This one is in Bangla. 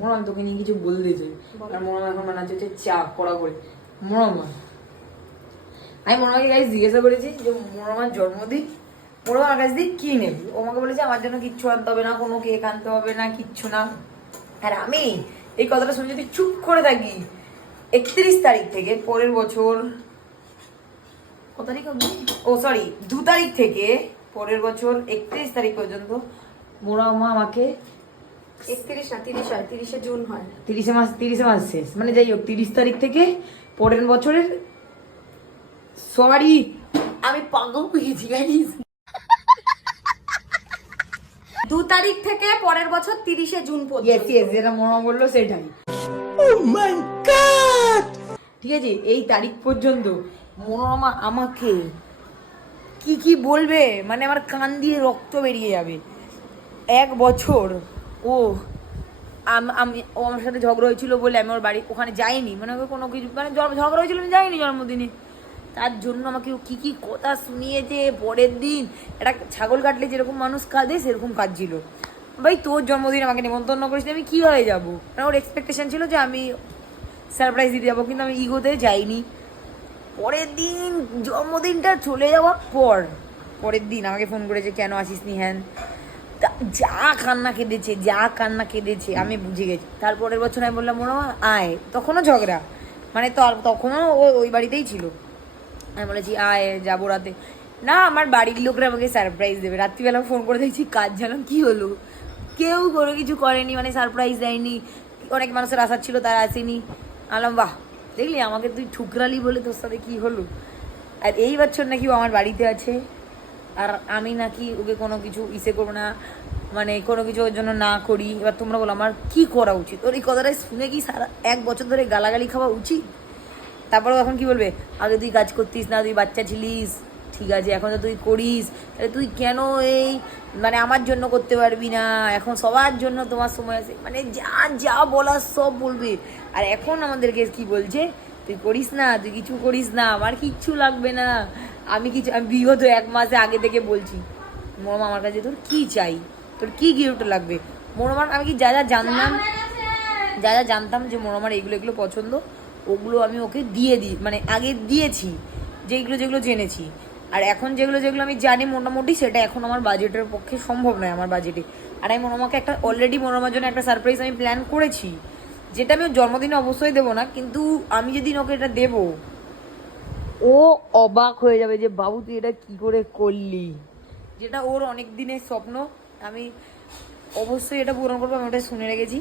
মরম তোকে নিয়ে কিছু বলতে চাই। আর মরম এখন বানাচ্ছে হচ্ছে চা কড়া করে। মরমা আমি মরমাকে গাইজ জিজ্ঞাসা করেছি যে মরমার জন্মদিন মরমা আমার কাছ দিয়ে কি নেবে। ও আমাকে বলেছে আমার জন্য কিচ্ছু আনতে হবে না, কোনো কেক আনতে হবে না, কিচ্ছু না। আর আমি এই কথাটা শুনে যদি চুপ করে থাকি, 31 তারিখ থেকে পরের বছর কত তারিখ অবধি, ও সরি 2 তারিখ থেকে পরের বছর 31 তারিখ পর্যন্ত মরমা আমাকে 31 না 30 হয়, 30 জুন হয়, 30 মাস শেষ, মানে যাই হোক 30 তারিখ থেকে পরের বছরের, সরি আমি পাগল পেয়েছি গাইস, 2 তারিখ থেকে পরের বছর 30 জুন ইয়েস পর্যন্ত। ইয়েস যেটা মরমা বললো সেটাই। ঠিক আছে, এই তারিখ পর্যন্ত মনোরমা আমাকে কি কি বলবে, মানে আমার কান দিয়ে রক্ত বেরিয়ে যাবে। 1 বছর ও আমি ও আমার সাথে ঝগড়া হয়েছিল বলে আমি ওর বাড়ি ওখানে যাইনি, মানে ওকে কোনো কিছু মানে ঝগড়া হয়েছিল আমি যাইনি জন্মদিনে। তার জন্য আমাকে ও কী কী কথা শুনিয়েছে। পরের দিন একটা ছাগল কাটলে যেরকম মানুষ কাঁদে সেরকম কাঁদছিল। ভাই তোর জন্মদিন আমাকে নিমন্ত্রণ করিস, আমি কীভাবে যাবো? মানে ওর এক্সপেকটেশন ছিল যে আমি সারপ্রাইজ দিতে যাবো, কিন্তু আমি ইগোতে যাইনি। পরের দিন জন্মদিনটা চলে যাওয়ার পরের দিন আমাকে ফোন করেছে কেন আসিস নি, হ্যান যা কান্না কেঁদেছে আমি বুঝে গেছি। তারপরের বছর আমি বললাম ওরা আয়, তখনও ঝগড়া, মানে তো তখনও ও ওই বাড়িতেই ছিল। আমি বলেছি আয় যাবো রাতে, না আমার বাড়ির লোকরা আমাকে সারপ্রাইজ দেবে। রাত্রিবেলা ফোন করে দেখছি কাজ জানাম কি হলো, কেউ কোনো কিছু করেনি, মানে সারপ্রাইজ দেয়নি। অনেক মানুষের আশা ছিল তারা আসেনি। আলাম বাহ, দেখলি আমাকে তুই ঠুকরালি বলে তোর সাথে কি হলো। আর এই বছর নাকি ও আমার বাড়িতে আছে, আর আমি নাকি ওকে কোনো কিছু ইসে করবো না, মানে কোনো কিছু ওর জন্য না করি। এবার তোমরা বলো আমার কি করা উচিত? ওর এই কথাটাই শুনে কি সারা 1 বছর ধরে গালাগালি খাওয়া উচিত? তারপরেও এখন কি বলবে, আগে তুই কাজ করতিস না, তুই বাচ্চা ছিলিস, ঠিক আছে এখন তো তুই করিস, তাহলে তুই কেন এই মানে আমার জন্য করতে পারবি না? এখন সবার জন্য তোমার সময় আছে, মানে যা যা বলার সব বলবে। আর এখন আমাদেরকে কি বলছে, তুই করিস না, তুই কিছু করিস না, আমার কিচ্ছু লাগবে না। আমি বিগত 1 মাসে আগে থেকে বলছি মোরমা আমার কাছে তোর কি চাই, তোর কি গিফট লাগবে। মোরমার আমি কি যা জানতাম যে মোরমার এগুলো পছন্দ, ওগুলো আমি ওকে দিই, মানে আগে দিয়েছি যেগুলো জেনেছি। আর এখন যেগুলো আমি জানি মোটামুটি, সেটা এখন আমার বাজেটের পক্ষে সম্ভব নয়, আমার বাজেটে। আর আমি মনোমাকে একটা অলরেডি মনোমার জন্য একটা সারপ্রাইজ আমি প্ল্যান করেছি, যেটা আমি ওর জন্মদিনে অবশ্যই দেবো না, কিন্তু আমি যেদিন ওকে এটা দেবো ও অবাক হয়ে যাবে যে বাবু তুই এটা কি করে করলি। যেটা ওর অনেক দিনের স্বপ্ন, আমি অবশ্যই এটা পূরণ করবো, আমি ওটা শুনে রেখেছি।